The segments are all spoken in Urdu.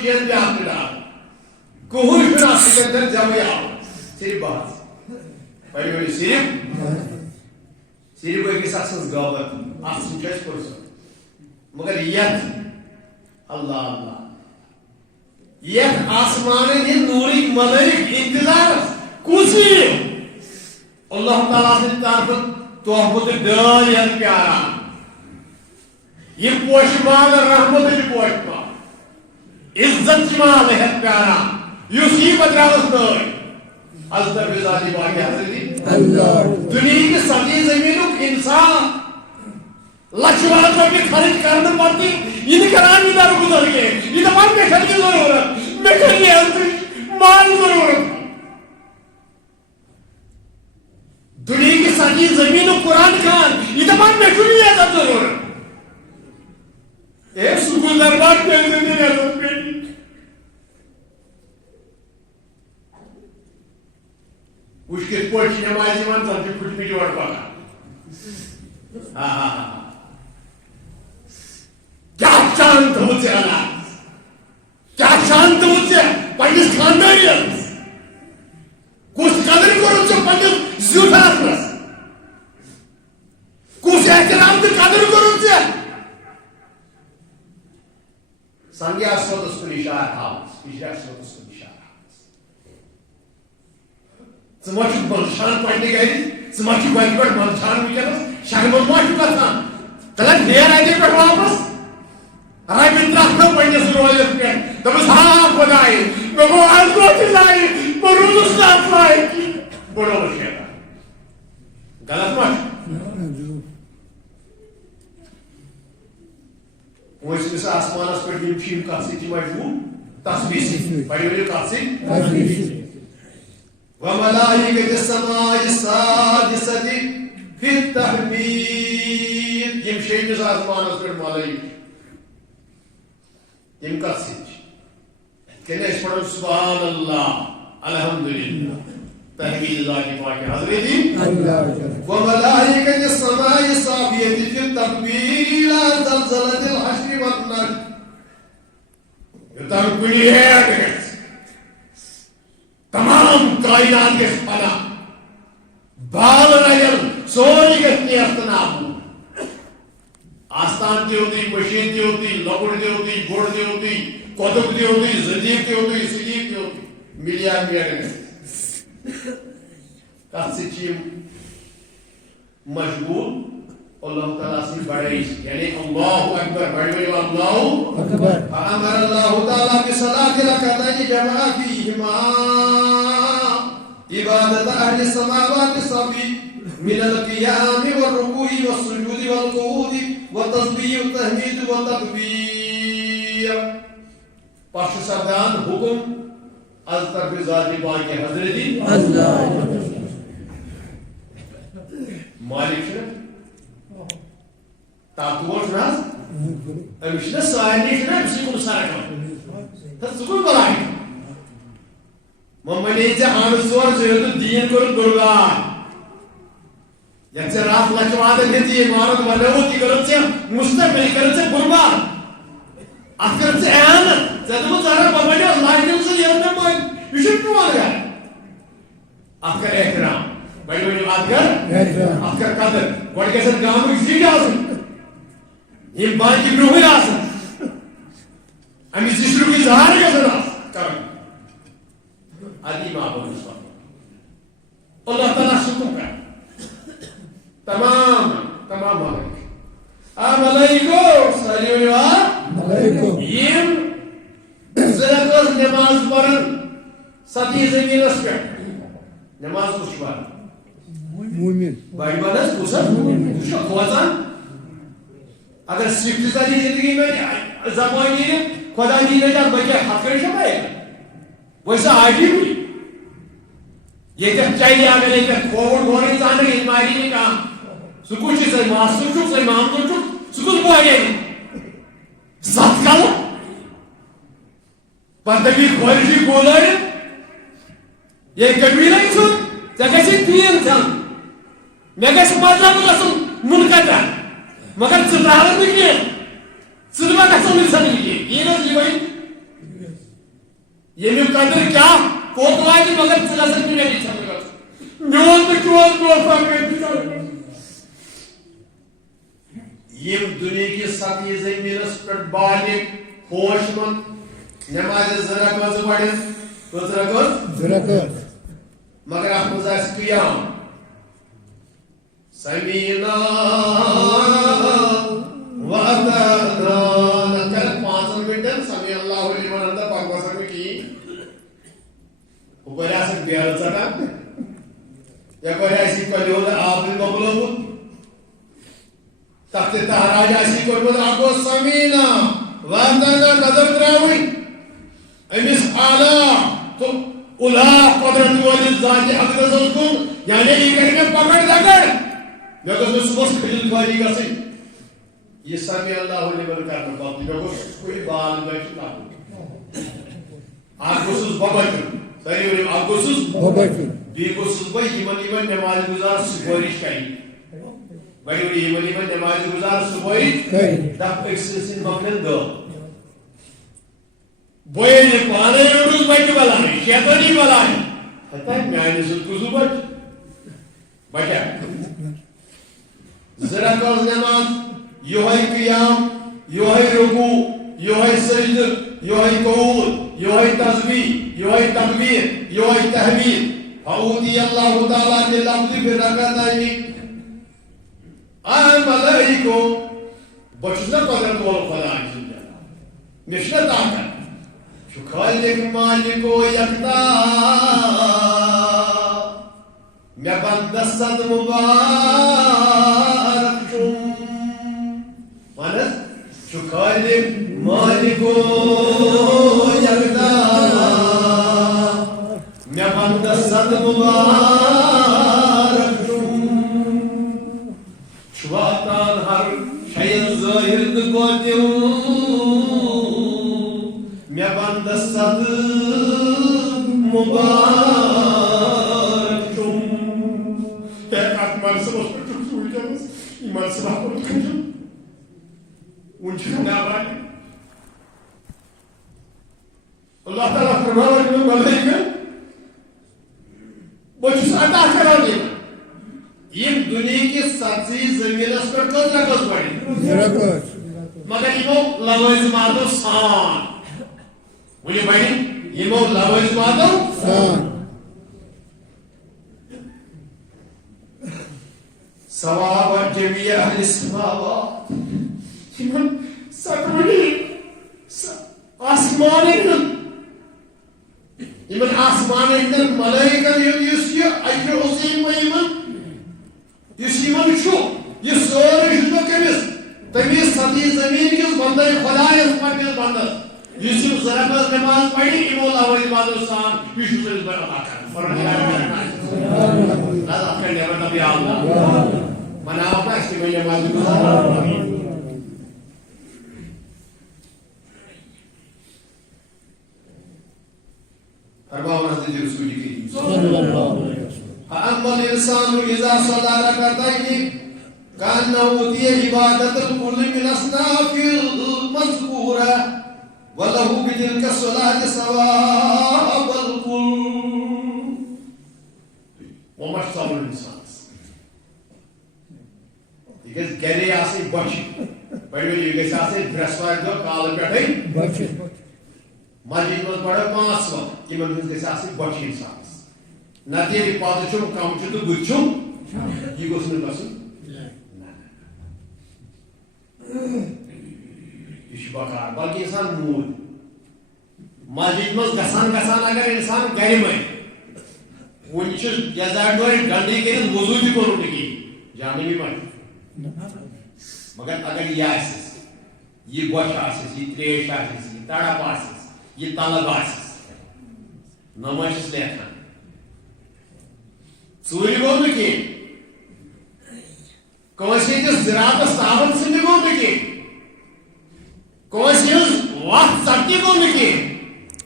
شیئر بھی آپ نے کوئی بھی آپ کے اندر جمع آؤ صرف بات بڑی بڑی صرف ایک سکسس گابت آپ سنچائش پرسو مگر یہ اللہ اللہ یہ آسمان یہ نوری ملائک انتظار کسی اللہ تعالیٰ سے طرف تحفظ دل یا پیارا یہ پوشمال رحمت جو پوشمال عزت جمال ہے پیارا یوسی بدراوس دل از طرف ذاتی باقی حضرتی دنیا کی سبھی زمینوں انسان لچوات کو بھی خرچ کرنے پڑتی یہ کران بھی در گزر گئے یہ تمام میں خرچ کی ضرورت میں کہنی ہے مال ضرورت دنیا کی سبھی زمینوں قرآن خان یہ تمام میں کھلی ہے ضرورت ایک سکول دربار پہ زندگی حضرت پہ اس کے پوچھ نمازی من سمجھے کچھ بھی جوڑ پانا کیا شانت ہوتے حالات کیا شانت ہوتے پنجس خاندانی کس قدر کرو چھو پنجس زیوٹات رس کس احترام تے قدر کرو چھو سنگیا سوتس کن اشار حالس اشار سوتس کن اشار سماچو منشان پڑھنے گئی سماچو گئی پر منشان وچنس شرمت ماچو کرتا تلک دیر آئے پر واپس رائی بنتراک نو پڑھنے سروالت پہ دبس ہاں خدای بگو عزوت لائی برود اسلاف لائی بڑو بشیتا غلط ماچو وہ اس میں سے آسمان اس پر یہ فیم کاسی کی مجبور تصویسی بڑی بڑی کاسی وملائكة السماء السادسة في التحميد يمشي جزء أسمان أسفر ملائكة يمكسج كنا يسمعون سبحان الله الحمد لله تحميد ذاتي فاكي حضرتي وملائكة السماء السابية في التقبيل زلزلة الحشر والنجم يتركني هيك تمام کائنات کے پنا بال رجل سوری گتنی اختنابو آستان دی ہوتی مشین دی ہوتی لکڑ دی ہوتی گوڑ دی ہوتی قدق دی ہوتی زنجیب دی ہوتی سجیب دی ہوتی ملیار ملیار کسی چیم مشغول اللہ تعالیٰ سے بڑے یعنی اللہ اکبر بڑے بڑے اللہ اکبر فامر اللہ تعالیٰ بصلاة رکعتین جمع فیہما عبادت اہل السماوات السبع من القیام والرکوع والسجود والقعود والتسبیح والتحمید والتکبیر پاش سردان حکم از طرف ذات پاک حضرت اللہ مالک شرف تاکور شناز امشنا سائنی شنا امشنا کن سارکا تسکن بلائی ممنی چا آنسوار زیادو دین کرن گرگار یک سے راست لچواتا گھتی امارت ونہوتی کرن سے مستقبل کرن سے گرگار اکرن سے اعانت زیادو زارا ممنی اللہ کن سے یرنا مائن یشن نوال گا اکر احترام بڑی بڑی بات کر اکر قدر بڑی کسر گامو کسی جا سن یہ باقی بروہی آسن ہمیں زشرو کی ظاہر کے سنا کریں عدیم آبا مصطفیٰ اللہ تعالیٰ شکم کر تمام ملائکو سالیو یم زرکوز نماز پرن ستی زمین اس پر نماز کچھ پرن مومن بائی بانس کسر کچھ خوازان اگر سکتی سالی زندگی میں زمانی خدا دینے جان بچے حق کرے شبائے ویسا آئی ہوئی یہ جب چاہیے آگے لے کر کووڈ گوڑی چاہنے کی انماری نے کہا سکوچی سے ماسٹر چک سے مامدر چک سکوچ بو آئیے ساتھ کالا پندگی خوارشی بولا ہے یہ کبیرہ ہی سن جگہ سے تین چاند مگہ سے مادرہ کو سن ملکہ جان مگر چلارت نہیں کیا چلما کا سن انسان نہیں کیا یہ نہ جی بھائی یمی قدر کیا کوت واجی مگر ثلاثت میں نہیں چھتے گا میون تو چوز دوستا کرتی یم دنیا کی سطحی زمینس پر بالغ خوش مند نماز زرکت پڑھن زرکت مگر اتھ مز آسہِ قیام سمینا وَأَطَعْنَا نَتَر 5 منٹن سمی اللہ لمن حمدہ پاک میں کی اوپر آسک بیال ژٹان یپٲرۍ آسی کۄلہِ آب مۄکلومُت تخت تہراج آسی کوٚرمُت اکھ گوٚو سمینا وَأَطَعْنَا نظر ترٛاوٕنۍ أمِس اعلیٰ تہٕ اُلا قدرت وٲلِس ذاتہِ اقدسَس کُن یعنی یہِ کَرِ مےٚ پکڑ دکڑ مےٚ گوٚژھ نہٕ صُبحس کھٔجِل خوٲری گژھٕنۍ یہ سمی اللہ لمن کرنا باقی مےٚ گوٚژھ کوئی بال بچہِ لاگُن اکھ گوٚژھُس بہٕ بچُن سٲری ؤنِو اکھ گوٚژھُس بہٕ بچُن بیٚیہِ گوٚژھُس بہٕ یِمن نٮ۪مازِ گُزار سُفٲرِش کَرِ بڑی بڑی یِمن نٮ۪مازِ گُزار سُفٲرِش دپ أکۍ سٕنٛدۍ مۄکلن دہ بہٕ ییٚلہِ پانے روٗدُس بچہِ بلاے شیطٲنی بلاے ہتا میانہِ سۭتۍ کُس بچہِ بچا زٕ رکعت نٮ۪ماز یہوے قیام یہوے رکوع یہوے سجدہ یہوے قعود یہوے تسبیح یہوے تکبیر یہوے تحمید فأوتي الله تعالى للعبد في الركعتين ملائكو بچنا قدرت وال خدا مشنا طاقت شو خالق مالکو یکتا میں بندس صد مبارک شم مانس شو خالق مالکو یکتا میں بندس صد مبارک شم شواتان ہر شاید ظاہر دکوتیوں میں بندس صد مبارک شم ایک اکمال سے بس پر چک سوئی جانس ایمان سے بات پر کنجم انچہ نابائی اللہ تعالیٰ فرمانا کہ میں ملائکہ بچس عطا کران یم دنیا کی سطحی زمینس پر کس رکس پڑی مگر یمو لوازماتو سان ونی بڑی یمو لوازماتو سان ثواب جميع اهل السماوات یمن سکونی آسمان یمن آسمان ملائکہ یس یہ اجر عظیم یمن یس یمن چھو یہ سورے چھو کمس تمیز سطحی زمین کس بندے خدا اس پنس بندس یس یم زرکت نماز پڑھی امو لوازمات سان یہ چھو سرس بر عطا کر فرمایا اللہ کا نعمت ابھی اللہ مناو کا اس میں نماز گزار فرماؤ حضرت رسول کریم صلی اللہ علیہ وسلم فأما الإنسان إذا صلى ركعتين كأنه أوتي عبادة الكل من أصناف المذكورة وله بتلك الصلاة ثواب الكل وما اشتغل الإنسان because گرے آسے بچی بڑی بڑی گیس آسے برسوار دو کال پٹھائی بچی مسجد من پڑھو 5 وقت یمن ہنز گژھِ آسٕنۍ بۄچھِ اِنسانس نتہٕ ییٚلہِ پتہٕ چھُم کم چھُ تہٕ بُتھِ چھُم یہِ گوٚژھ نہٕ گژھُن یہِ چھُ بکار بلکہِ اِنسان موٗد مسجد منٛز گژھان گژھان اگر اِنسان گرِ مَرِ وُنہِ چھُ یزار ڈورِ ڈنڈی کٔرِتھ وضوٗ تہِ کوٚرُن نہٕ کِہیٖنۍ جانٕے مَرِ مگر اگر یہِ آسٮ۪س یہِ بۄچھِ آسٮ۪س یہِ تریش آسٮ۪س یہِ تڑپ آسٮ۪س یہ طلب آسس نمائشس لیکھان ژوٗرِ گوٚو نہٕ کینٛہہ کٲنٛسہِ ہٕنٛدِس زِراتس تاون ژھٕننہِ گوٚو نہٕ کینٛہہ کٲنٛسہِ ہٕنٛز وتھ ژٹنہِ گوٚو نہٕ کینٛہہ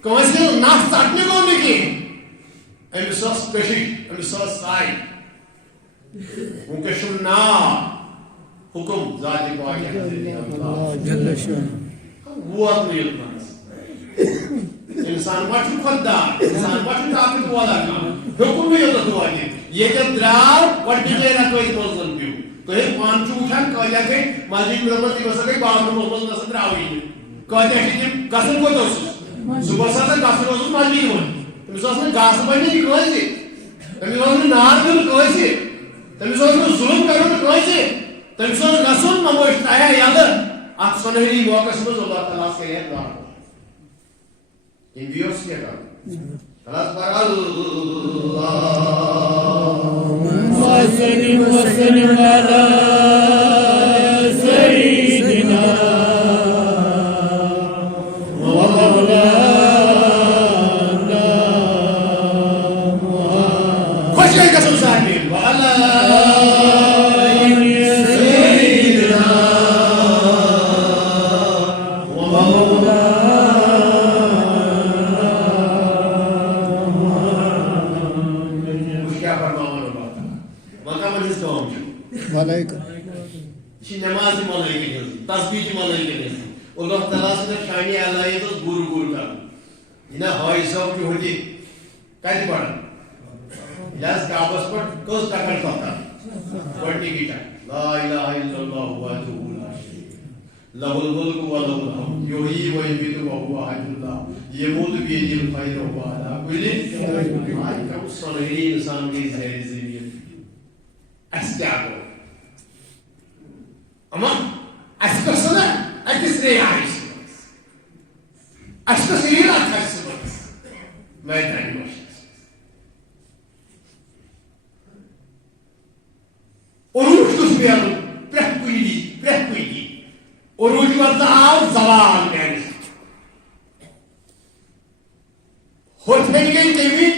کٲنٛسہِ ہٕنٛز نس ژٹنہِ گوٚو نہٕ کینٛہہ أمِس ٲس کٔشِش أمِس ٲس ساے وٕنکٮ۪س چھُم ناو حُکُم ذاتِ پاک ووت نہٕ یوٚتنس انسان ما چھُ خۄددار انسان ما چھُ طاقت والا کانٛہہ حُکُمٕے یوت دُعا دِنۍ ییٚتٮ۪تھ درٛاو گۄڈٕ بِچٲرۍ رَکٲژ منٛز زن پیوٚو تُہۍ پانہٕ چھُو وٕچھان کٲتیٛاہ گٔے مسجد منٛز تِم ہسا گٔے باتھروٗمس منٛز گژھان ترٛاوٕنۍ کٲتیٛاہ چھِ تِم گژھان کوٚت اوسُس صُبحس ہسا گژھُن اوسُس مسجد منٛز تٔمِس اوس نہٕ گاسہٕ بَنِنۍ کٲنٛسہِ تٔمِس اوس نہٕ نار دیُن کٲنٛسہِ تٔمِس اوس نہٕ ظُلم کَرُن کٲنٛسہِ تٔمِس اوس گژھُن نمٲیش تھایا یَلہٕ اَتھ سۄنہری موقعس منٛز اللہ تعالیٰ ہس کَرِ دعا تٔمۍ بیٚیہِ اوس کیٛاہ کَرُن خلاص پر وسلم على سيدنا ومولانا خوش گٔے گژھُن سارنٕے نماز ملائکہ تسبیح ملائکہ اللہ تعالیٰ سن شانی علایت گر گر کر یہ ہائی صاحب کی ہوتی کتہ پڑھن یس کعبس پہ کس ٹکر فتح گۄڈنِکی ٹکر لا الہ الا اللہ وحدہ لا شریک لہ الملک ولہ الحمد یحیی و یمیت وہو حی اللہ یموت بیدہ الخیر وہو علی کل شیء قدیر کم سنہری انسان کی زہر زمین اس کیا گو اما اس گژھن أکِس رِہایشہِ منٛز اَسہِ گٔژھ یِنۍ اکھ کھسہِ منٛز میدانہِ مشقس عروج گوٚژھ میلُن پرٛٮ۪تھ کُنہِ وِزِ عروج مطلب آو زوال میانہِ ہوٚتھٕے گٔے تَمہِ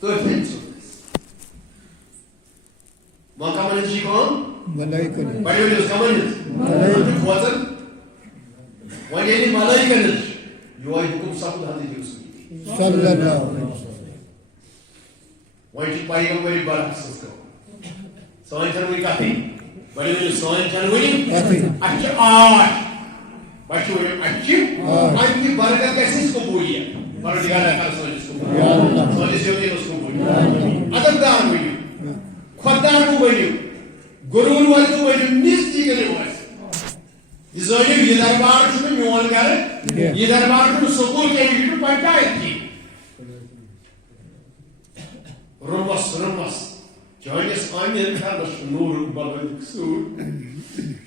تٔتھۍ وۄنۍ کمن ہٕنٛز چھِ کٲم ملائکہ بڑی ؤلِو کمن ہٕنٛز کھوژان وۄنۍ ییٚلہِ ملٲیکن ہٕنٛز یہوے حُکُم سپُد حضرت یوسف صلی اللہ علیہ وسلم وۄنۍ چھِ پیغمبر برحق سٕنٛز کٲم سٲنۍ چھنہٕ وٕنہِ کتھٕے بڑی ؤلِو سٲنۍ چھنہٕ وٕنہِ اَسہِ چھِ آش بچہِ ؤنِو اَسہِ چھِ اَمہِ کہِ برکت گژھِ اَسہِ قبوٗلیت پروردگار کر سٲنِس قبوٗلیت سٲنِس یوتیٖنس قبوٗلیت ادبدار ؤنِو خۄددار مہٕ ؤنِو غروٗر وٲلۍ مہٕ ؤنِو نِژ تہِ کٔرِو اَسہِ یہِ زٲنِو یہِ دربار چھُنہٕ میون گرٕ یہِ دربار چھُنہٕ سکوٗل کینٛہہ یہِ چھُنہٕ پنچایت کینٛہہ رُمس چٲنِس آنگن کھنس چھُ نوٗرُک بلٲیِک سوٗر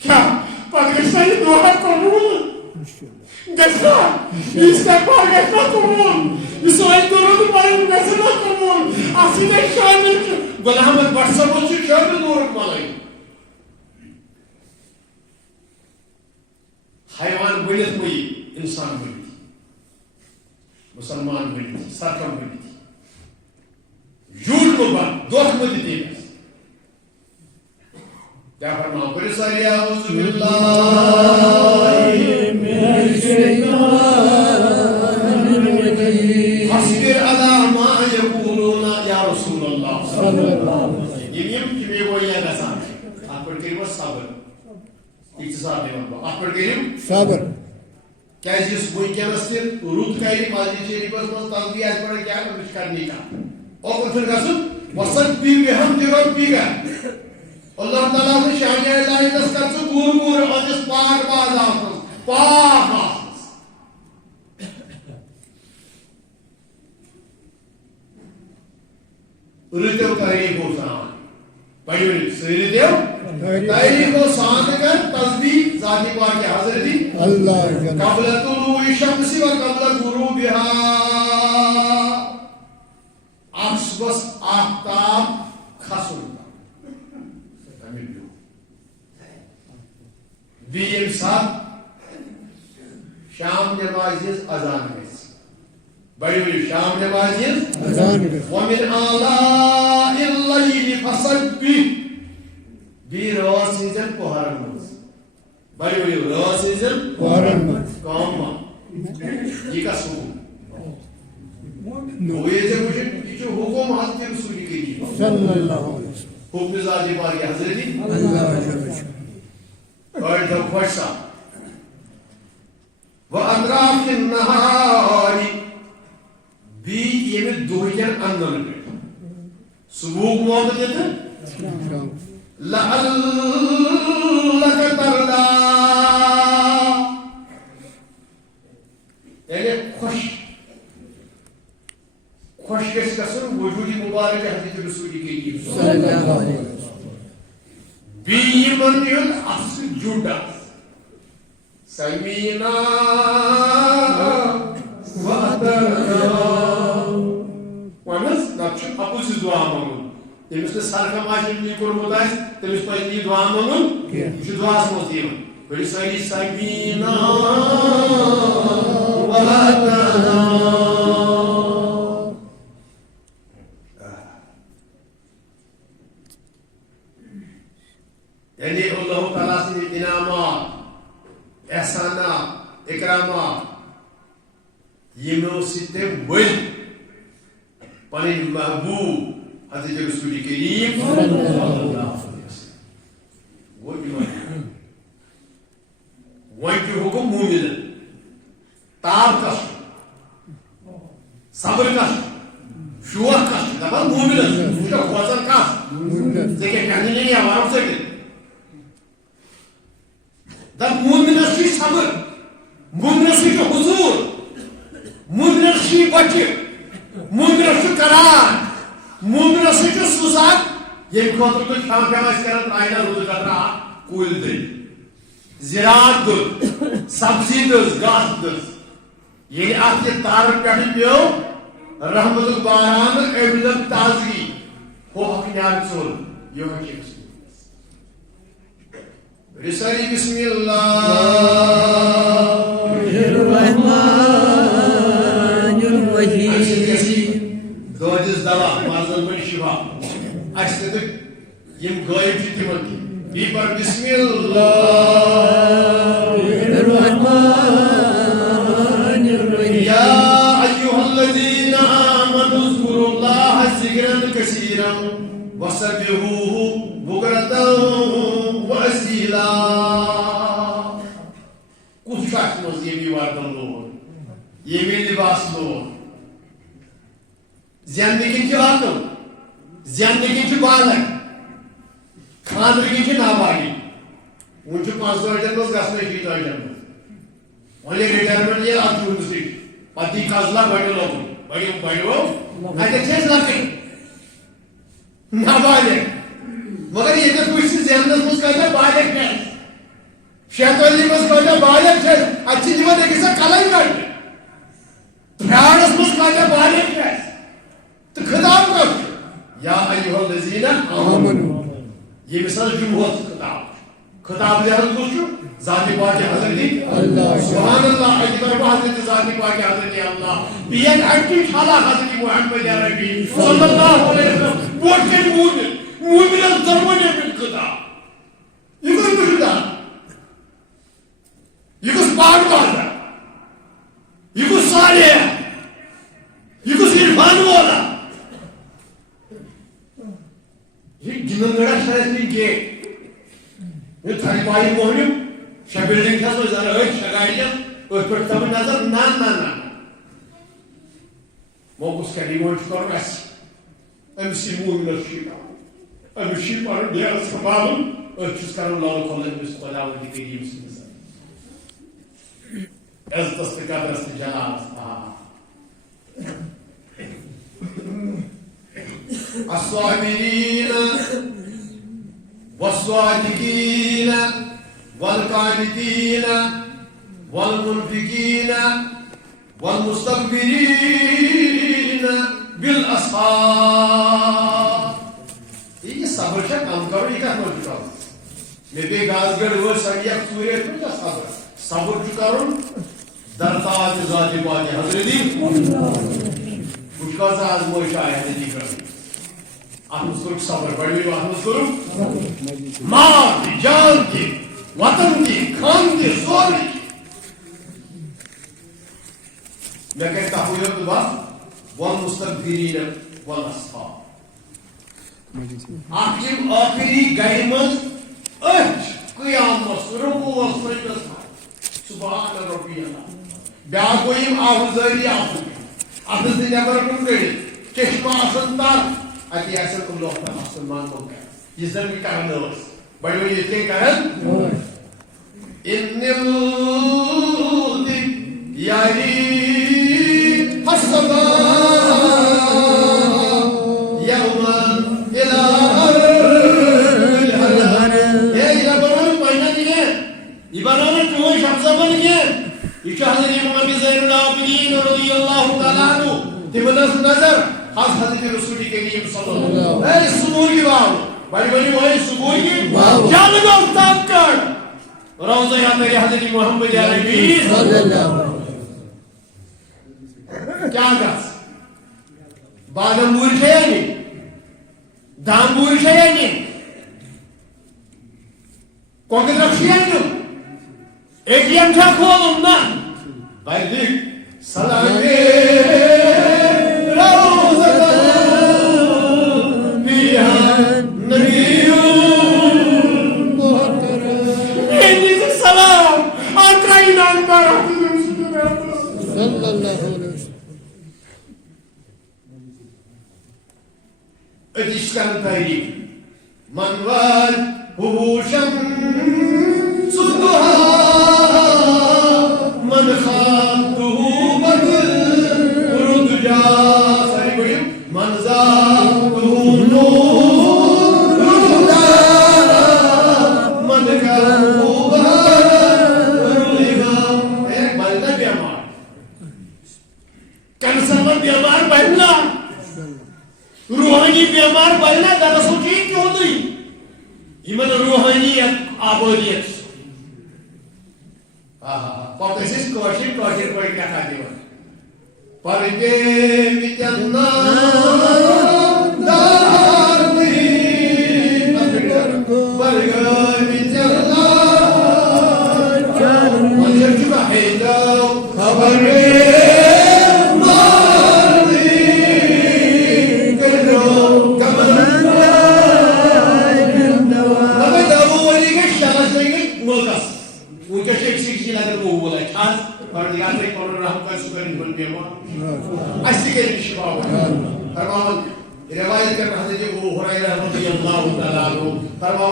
کیٛاہ پتہٕ گژھِ نہ یہِ دُعا قبوٗل گژھِ نا یہِ استغفار گژھِ نا قبوٗل یہِ سٲنۍ درود پرٕنۍ گژھِ نا قبوٗل اَتھ سۭتۍ گژھِ شٲمِل چھُ غلام احمد بٹ صٲبُن چھُ شٲمِل نوٗرُک ملٲیِک حیوان بٔنِتھ مہ یی انسان بٔنِتھ مسلمان بٔنِتھ سرکم بٔنِتھ جھوٹ مہ بن دھوکہ مہ دِ تٔمِس کیا فرماؤ پھر ساری اعوذ باللہ من الشیطان الرجیم فاصبر علی ما یقولون یا رسول اللہ صلی اللہ علیہ وسلم یم کہ مے گویا گژھان اتھ پٮ۪ٹھ کٔرِو صبر اختصار دِوان اتھ پٮ۪ٹھ کٔرِو صبر کیازِ یُس وٕنکٮ۪نس تہِ رُت کرِ مسجد شریفس منٛز تسبیح آسہِ پران کیٛاہ أمِس چھِ کرنی کتھ اوکُن چھُنہٕ گژھُن وسبح بحمدِ ربک اللہ تعالیٰ نے شان علایتس کر ژٕ gur gur پننِس پاک بازارس منٛز پاک آسنس رٔتِو تعریٖفو سان پٔرِو رٔتِو تعریٖفو سان کر تسبیح ذاتِ پاکہِ حضرتِ اللہ قبل طلوع الشمس و قبل غروبها اکھ صُبحس آفتاب کھسُن بیٚیہِ ییٚمہِ ساتہٕ شام نمازِ ہٕنٛز اذان گژھِ بڑی ؤلِو شام نمازِ ہٕنٛز اذان گژھِ ومن آلاء اللیل فسبح بیٚیہِ رٲژ ہٕنٛزن پہرن منٛز بڑی ؤلِو رٲژ ہٕنٛزن پہرن منٛز کٲم ما یہِ کس حُکُم گوٚو ییٚتہِ ژےٚ وٕچھُن یہِ چھُ حُکُم حضرت رسول کریم صلی اللہ علیہ وسلم حُکمہِ ذاتِ پاکہِ حضرتِ اللہ أڑۍ دۄہ خۄش سان وأطراف النهار چندن پہ صبح موقع دیتے لعلک ترضا یعنی خوش گژھِ گژھُن وجوٗدی مبارک حضرت رسول کریم صلی اللہ علیہ وسلم بیٚیہِ یِمن ہُنٛد اَتھ سۭتۍ جُڑ آسہِ سمیٖنا وَأَطَعْنَا وَنہٕ حظ نتہٕ چھُ اَپُز یہِ دُعا منٛگُن تٔمِس نہٕ سرکم آسہِ یہِ کوٚرمُت آسہِ تٔمِس پَزِ یہِ دُعا منٛگُن یہِ چھُ دُعاہس منٛز تہِ یِوان پٔرِو سٲری سمیٖنا وَأَطَعْنَا یعنی اللہ تعالیٰ سے انعامات احسانات اکرامات یمو سۭتۍ ؤلۍ پنٕنۍ محبوب حضرت رسول کریم صلی اللہ علیہ وسلم وۄنۍ چھُ حُکم مومِنن تاب کس چھُ صبر کس چھُ شوق کس چھُ دپان مومِنس ژٕ چھُکھ کھوژان کس ژےٚ کیٛاہ ٹٮ۪نشن نِنہِ وارو ژٔٹِتھ دپ مومنس چھ صبر مومنس چھ حضور مومنس چھ بچہ مومنس چھ قرار مومنس چھ سہ ذات یم خاطر تو کھان پھیان کران ترائنا رود قطرہ کُلۍ دٔدۍ زراعت دوٚد سبزی دٔز گاسہٕ دٔز ییٚلہِ اتھ یہِ تارٕ پٮ۪ٹھٕ پیوٚو رحمتُک باران أمۍ لٔب تازگی ہوہُک نیٛار ژوٚل یِہوے چھُ رسالي بسم الله الرحمن الرحيم دودس دوا مازن بن شفا أشتد يم غايب تمن بيبر بسم الله الرحمن الرحيم يا أيها الذين آمنوا اذكروا الله ذكرا كثيرا وسبحوه بكرة وأصيلا کُس چھُ اَتھ منٛز ییٚمہِ وردن لوگ ییٚمہِ لباس لوگ زندگی چھِ عقل زندگی چھِ بالغ خاندرگی چھِ نابالغ وۄنۍ چھُ 5 ٲٹھن منٛز گژھنٕے 6 ٲٹھن منٛز وۄنۍ ییٚلہِ رِٹایرمنٹ ییٚلہِ اَتھ جوٗنسٕے پتہٕ یی قزلا بڑیو لوگُن بڑیو اَتٮ۪تھ چھِ أسۍ لۄکٕٹۍ نابالغ مگر ییٚتٮ۪تھ وٕچھ ذہنس منٛز کۭتیاہ بالغ چھِ اَسہِ شیطٲنی منٛز کۭتیاہ بالغ چھِ اَسہِ اَتہِ چھِ یِوان أکِس اکھ کلٲے رٹنہِ پھیارس منٛز کۭتیاہ بالغ چھِ اَسہِ تہٕ خطاب کۄس چھُ یا ایُہا الذیٖنَ آمنوا ییٚمِس حظ جمہوٗرس خطاب خطاب لحاظ کُس چھُ ذاتِ پاکِ حضرت سبحان اللہ اَکہِ طرفہٕ حضرت ذاتِ پاکِ حضرت اللہ بیٚیہِ اَکہِ چھالا حضرت محمد عربی صلی اللہ علیہ وسلم بوٹ کٔرۍ موٗمِن مومنس درمنے من خطاب یہ کس مشدار یہ کس پاک والا یہ کس صالح یہ کس عرفان والا یہ گنن گڑا شاید نہیں گے یہ تھری پائی موہنیم شا بلڈنگ تھا سو زارا ایک شگاڑیاں اور پر تب نظر نا وہ کس کا ریمونٹ کرو ایسی امسی مومنس شیطان أمشي بارو ديال سبابم أشوف كانوا الله كلهم مسخولا ودي يمسك از تصديقات استجابة الصابرين والصادقين والقانتين والمنفقين والمستكبرين بالأسحار یہ صبر چھا کم کرو یہ کتھ منٛز چھُ کرُن مےٚ پیٚیہِ گاسہٕ گٔڑۍ وٲلۍ سڑی اکھ ژوٗرِ ٲسۍ کیٛاہ صبر صبر چھُ کرُن درتاج ذاتِ پاکِ حضرتی وٕچھ کۭژاہ آزمٲیش آیہِ حضرتی کرنہٕ اتھ منٛز کوٚرُکھ صبر گۄڈٕ اتھ منٛز کوٚرُکھ مال تہِ جان تہِ وطن تہِ خان تہِ سورُے مےٚ کرِ تفویض تہٕ بس والمستكبرین والاسحار آخر آخری گھر مز قیامت رکوعس سجدس سبحان ربی اللہ بیاکھ گوٚو یِم آوٕزٲری اتھ نٮ۪بر کُن کٔڑِتھ چشمہ آسن تر اتی آسن اللہ تعالیٰ آسمان منکر یہ زن کی کرن اس بڑی بڑی یہ کرن ان الدی یاری حسبا یوما الى İbaranın çoğu şapsamanı gel. İki Hazreti Muhammed Zeynul Abidin radıyallahu ta'ala anhu. Timanas nazar. Has Hazreti Resulü Kerim sallallahu aleyhi ve sellem. Subuh ki vav. Bari bari vay subuh ki vav. Canı gol tapkar. Ravza yandaki Hazreti Muhammed Arabi sallallahu aleyhi ve sellem. Kya gas? Badam burşaya ni. Dam burşaya ni. Kokun rakşaya ni. ATM tha kolumda. Baydik. Salame ravzatan fiha nabiyyun muhtaram. Endisi salam. Arka inanlar. Sallallahu aleyhi ve sellem. Ötişkan tayrik. Man var hubuşan suduha. من خاطه بدر جا ساری بڑی من ذاته نور من کرو ایک بلدہ بیمار کینسر بیمار بلنا روحانی بیمار بلنا در سوچی کیوں دی ایمن روحانیت آبادیت Potensiz koşir koy kata diyor. Parge bitanna darni. Parge bitanna. Mancar juga hidau kabar marni. Kero kamanda. Nabi Dawu wali ke shalas lagi mulkas. Uca seksi lagi mau boleh as, kalau dia ada kalau rahmat suka ni boleh dia asli ke ini siapa? Karena riwayat kan hadis Abu Hurairah radhiyallahu taala anhu, karena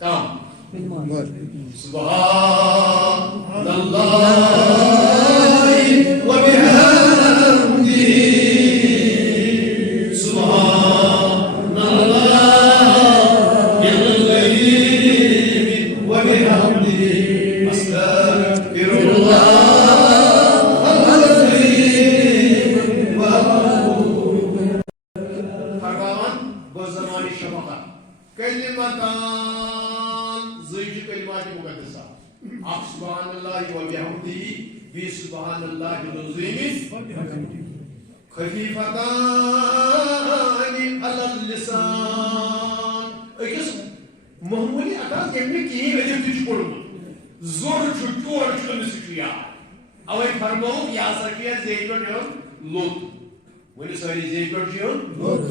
Kam. Subhanallah wa bihamdihi. خفیفتان علی اللسان اکس معمولی انداز کہنے کی وجہ تجھ پڑھو زور چھوڑ چھوڑ سکیا اوے فرماؤ یا سکیا زید پر جون لوت ولی ساری زید پر جون لوت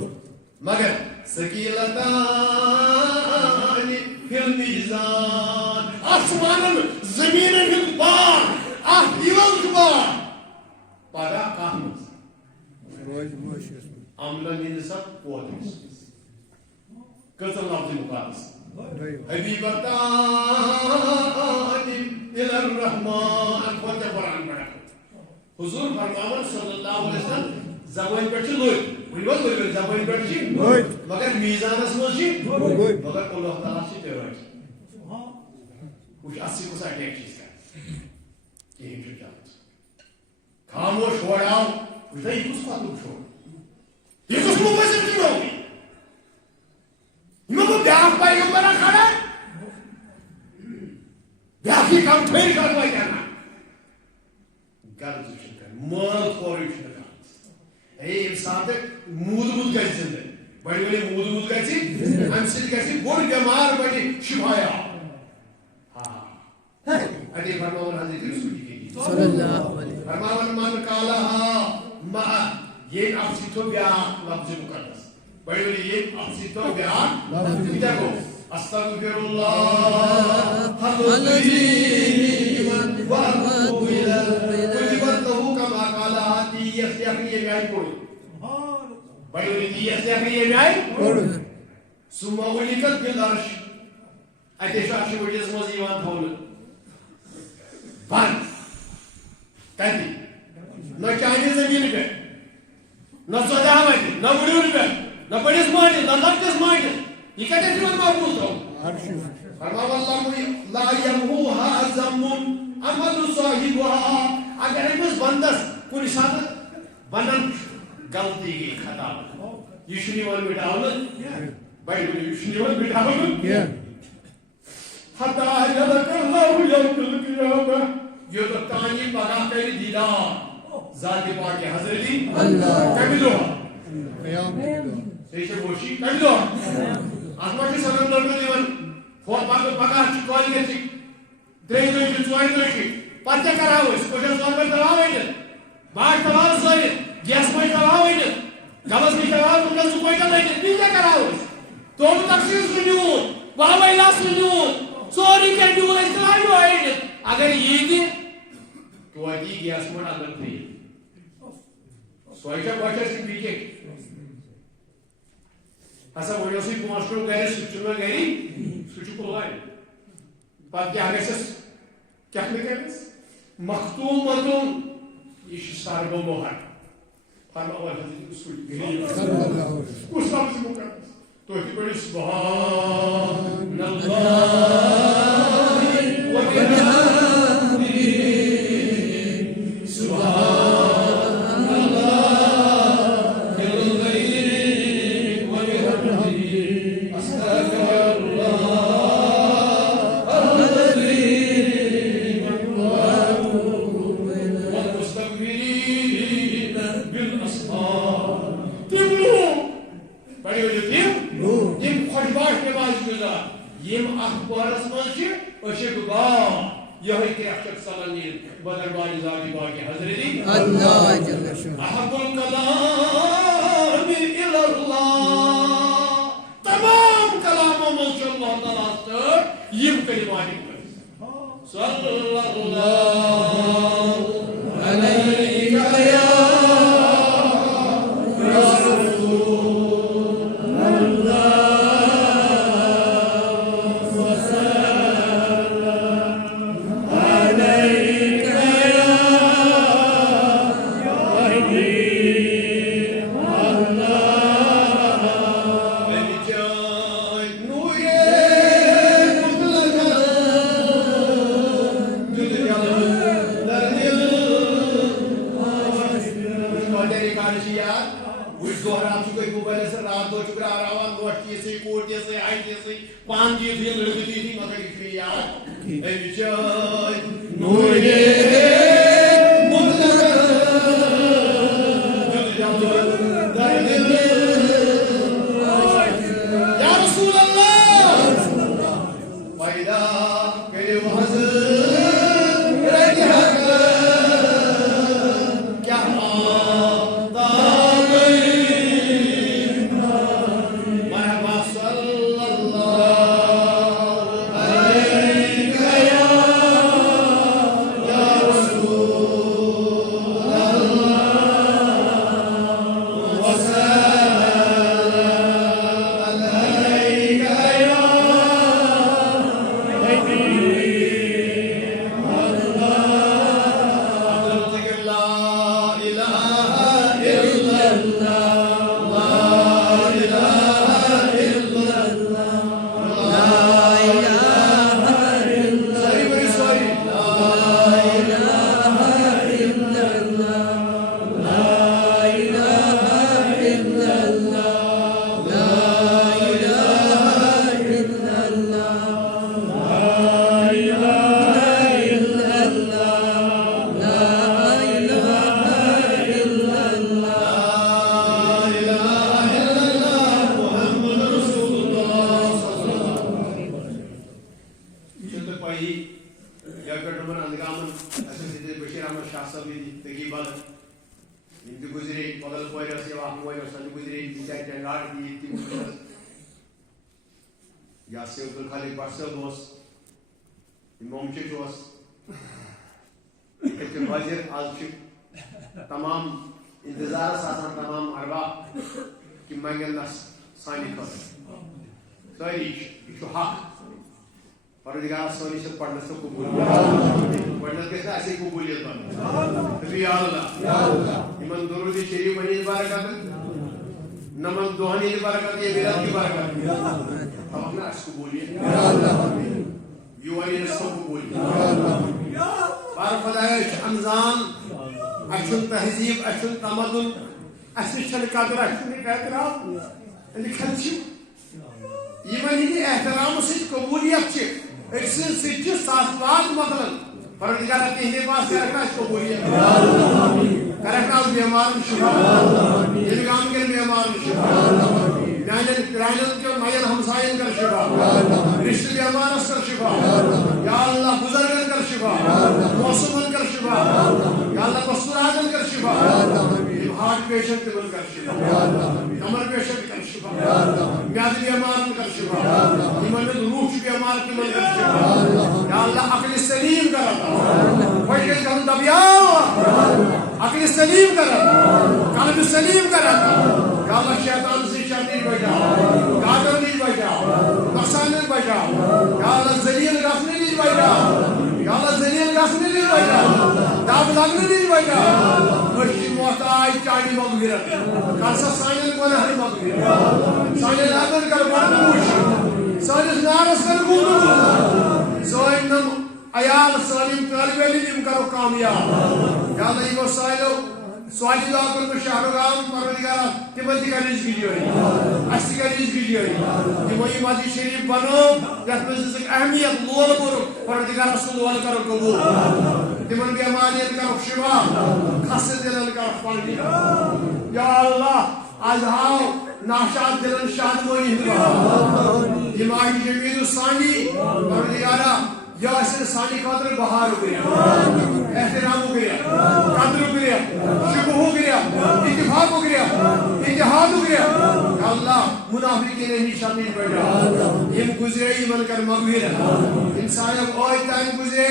مگر سکیلتان فی المیزان آسمان زمین بار احیوان بار پارا قامت عملن انسان قوتس کتل لفظ مقابس حبیبتان الى الرحمن خود قرآن پڑھا حضور فرماون صلی اللہ علیہ وسلم زبان پر چھ لوٹ ونیوز لوٹ زبان پر چھ مگر میزان اسمو چھ مگر اللہ تعالیٰ چھ تیوائش کچھ اسی کو ساٹھ ایک چیز کا یہ ہم چھو جانت خاموش ہو جاؤ کچھ نہیں کس بات کو چھوڑ یہ کس کو ویسے کیوں ہوگی یہ کو بیاف پائی اوپر کھڑا بیافی کام پھر کروائی جانا گرد شکر مال خوری شکر اے انسان تک مود گئی زندگی بڑی بڑی مود گئی سی ہم سے گئی بڑ بیمار بڑی شفایا ادی فرمان حضرت رسول کی صلی اللہ علیہ فرمان من قالها ما یہ اپسی تو بیا لفظ مقدس بڑی بڑی یہ اپسی تو بیا دیکھو استغفر اللہ العظیم واتوب الیہ یخنی یہ آئی پوڑ بڑی نیت یخنی یہ آئی سمولی کر بل عرش اتش عرش وجس مز یوان تھون بند کتی نہ چاہیے زمین پہ نہ سودا وجہ نہ بڑیور پہ نہ بڑس مانڈ نہ لکٹس مانڈ یہ کتنے تمہیں محفوظ تھو فرما واللہ لا یمحوها ذنب عمل صاحبها اگر امس بندس کن سات بنن غلطی گئی خطا یہ چھنی مٹاؤن بڑی یہ چھنی مٹاؤن حتی یلک اللہ یوم القیامہ یہ تو تانی پگاہ کر دیدار ذات پاک حضرتی اللہ کبھی دو سیشہ گوشی کبھی دو آسمان کی سنم لڑکے دیون فور پگاہ چکوال گئے چک درہی دوئی چک چوائی دوئی چک پتے کراؤ اس کوشن سوال میں دواؤ ہے باغ دواؤ سوئی گیس میں دواؤ ہے گلس میں دواؤ انکل سکوئی کا لئے پیتے کراؤ اس تو تقسیم سنیون بابا اللہ سنیون سوری کے نیون استعمال ہوئے اگر یہ دی تو آتی گیس میں اندر تھی سوئی کا بچہ سی پیچے ایسا وہ سی پہنچوں گئے سچوں میں گئی سچوں کو لائے پاک کیا آگے سے کیا میں کہتے مختوم مدوم یہ سار کو موہر فرما ہوا حضرت رسول اس کا بھی مکر تو ایک بڑی سبحان اللہ و بحمدہ سبحان اللہ باللیل و بحمدہ استغفر اللہ العظیم والمستغفرین بالاسحار بڑی وجہ تم خوشباش نماز گزار یم اخبارس منچ اشک با یہ کریکٹر سلانین بدر باری ذاتی باقی حضرتی اللہ احب الکلام الاللہ تمام کلاموں میں اللہ تعالیٰ سر یم کلمانی صلی اللہ علیہ انتظار آسان تمام ارباب کہ منگن نس سانی خاطر ساری یہ حق پروردگار سونی سے پڑھنے سے قبولیت پڑھنے کے ساتھ ایسی قبولیت بن یا اللہ ایمان درود شریف بنی برکت نمن دوہانی برکت یہ میلاد کی برکت اب اپنا اس قبولیت یو علی نسو قبولیت بار خدایش انزان اشن تہذیب اشن تمدن اشن قدر اشن احترام لکھن یمن ہندی احترام سے قبولیت اکسر ساسوات مطلب پروردگار تہندے پاس رکھنا اس قبولیت رکھنا اس بیمار شفا گام کے بیمار شفا مائن ہمسائن کر شفا رشتہ بیمار کر شفا یا اللہ بزرگن کر شفا موسمن کر شفا یا اللہ مستوراتن کر شفا ہارٹ پیشنٹ تمن کر شفا کمر پیشنٹ کر شفا میاد بیمار کر شفا ایمان روح بیمار تمن کر شفا یا اللہ عقل سلیم کر وجہ ہم دبیاو عقل سلیم کر قلب سلیم کر یا اللہ شیطان سے شر بچاؤ قادر نہیں بچاؤ نقصان نہیں بچاؤ یا اللہ ذلیل غفلت نہیں بچاؤ یا اللہ ذلیل غفلت نہیں بچاؤ داب لگنے نہیں بچاؤ مشی محتاج چاہی مغفرت کالسا سائنن گناہ مغفرت سائنن عدل کر بردوش سائنس نارس کر گودوش سائنن عیال سالم طالب علم کرو کامیاب یا اللہ یہ سائلو سوالی دعا کر کو شہرگام پروردگار تمن تہ کر رزق دیوئی اس تہ کر رزق دیوئی تموئی مسجد شریف بنو یتھ منٛز دِژٕکھ اہمیت لول کوٚرُکھ پروردگار رسول لول کرو قبول تمن بیمارین کرو شفا خاص دلن کرو پانی یا اللہ آج ہاو ناشاد دلن شادمانی ہند یہ ماہی جمیل ثانی پروردگارا یا اسے سانی خاطر بہار ہو گیا احترام ہو گیا قدر ہو گیا شکر ہو گیا اتفاق ہو گیا اتحاد ہو گیا یا اللہ منافقین نشان نہیں بیٹھا یہ گزرے من کر مغفرت انسان اب اوئی ٹائم گزرے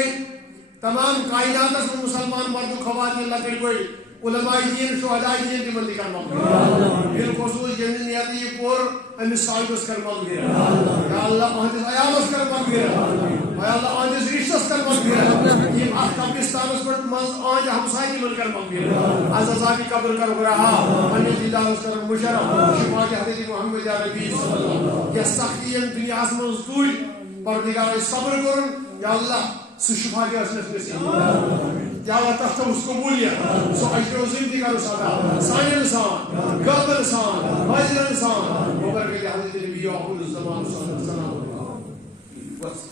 تمام کائنات میں مسلمان مرد و خواتین اللہ کر کوئی علماء دین شہداء دین کی مندی کر مغفرت بالخصوص جمعیتی یہ پور امی صاحبس کر مغفرت یا اللہ اہدس ایامس کر مغفرت یا اللہ اہدس رشتس کر مغفرت یہ اخ قبرستانس پر منز آنج ہمسائی کی من کر مغفرت عزیزہ کی قبر کر گرہا پنی دیدارس کر مشرف شفاعت حضرت محمد یا ربی صلی اللہ یا سختین دنیا اسمانس دوئی پروردگار صبر کرن یا اللہ سو شفا کے اسنس نصیب یا اللہ تحت اس قبولیت سو اجر و زندگی کا رسالہ سائن انسان قابل انسان حاضر انسان مبرک حضرت نبی آخر الزمان صلی اللہ علیہ وسلم